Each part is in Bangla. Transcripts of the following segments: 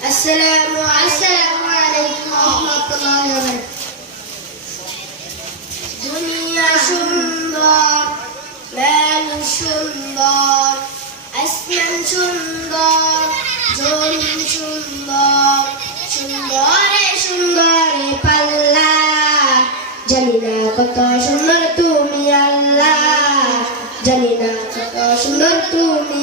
السلام السلام عليكم ورحمة الله وبركاته দুনিয়া সুন্দর মানুষ সুন্দর, আসমান সুন্দর জমিন সুন্দর, সুন্দরে সুন্দরে পাল্লা। জানি না কত সুন্দর তুমি আল্লাহ, জানি না কত সুন্দর তুমি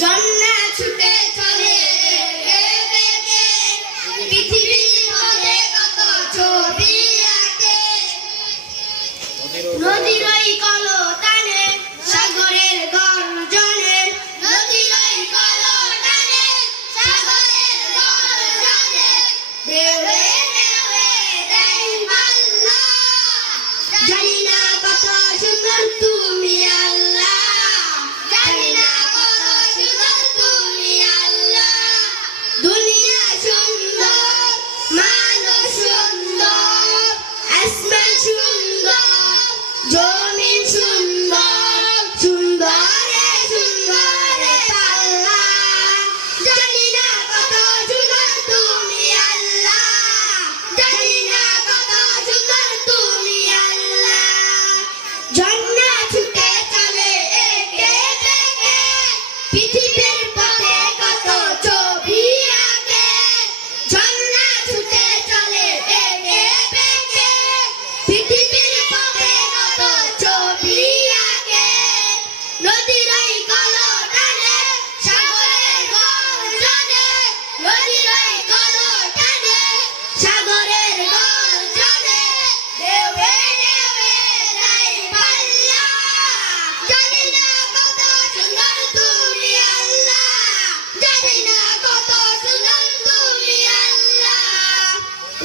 জন্না ছুটে চলে। পৃথিবী হলে কত ছবি আঁকে। নদীর কলম Dormir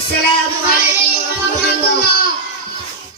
والسلام عليكم